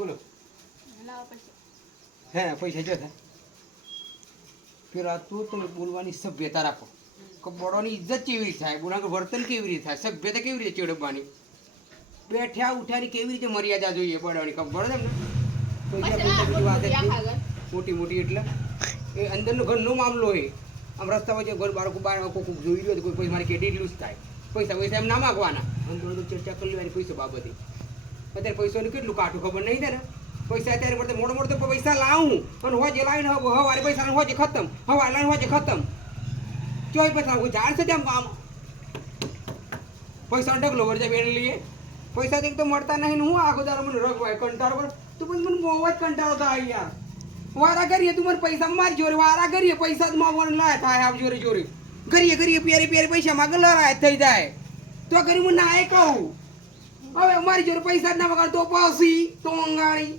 બોલો હે પૈસા જો થાય પેલા તું તમે બોલવાની સભ્યતા રાખો કે બળોની ઇજ્જત કેવી રીતે થાય બોલા વર્તન કેવી રીતે થાય સભ્યતા કેવી રીતે ચેડવવાની બેઠ્યા ઉઠ્યાની કેવી રીતે મર્યાદા જોઈએ બળોની ખબર પડે તમને વાત મોટી મોટી એટલે એ અંદરનો ઘરનો મામલો હોય આમ રસ્તા વચ્ચે ઘર બાળકો બાર કોઈ જોઈ રહ્યો કોઈ પૈસા મારે કેડી એટલું જ થાય પૈસા એમ ના માગવાના અંદર ચર્ચા કરી લેવાની પૈસા બાબતે અત્યારે પૈસાનું કેટલું કાઠું ખબર નહીં થાય ને પૈસા અત્યારે પડતે મોટો મોટો પૈસા લાવું અને હોજે લાવીને હવારે પૈસા હોજે ખતમ હવારે લાવીને હોજે ખતમ ચોય પૈસા ઝાડ છે તેમ કામ પૈસા ઢગલો વળી જાય બેન લઈએ પૈસા તો મળતા નહીં હું આખો દારો મને રગવાય કંટાળો પર તું પણ મને બહુ જ કંટાળો થાય યાર વારા કરીએ તું મને પૈસા મારી જોરે વારા કરીએ પૈસા જ માગવાનું લાય થાય આપ જોરે જોરે કરીએ પ્યારે પ્યારે પૈસા માગે લડાય થઈ જાય તો કરી હું ના કહું હવે મારી જોડે પૈસા જ ના વગાડ તો પાસી તો અંગાડી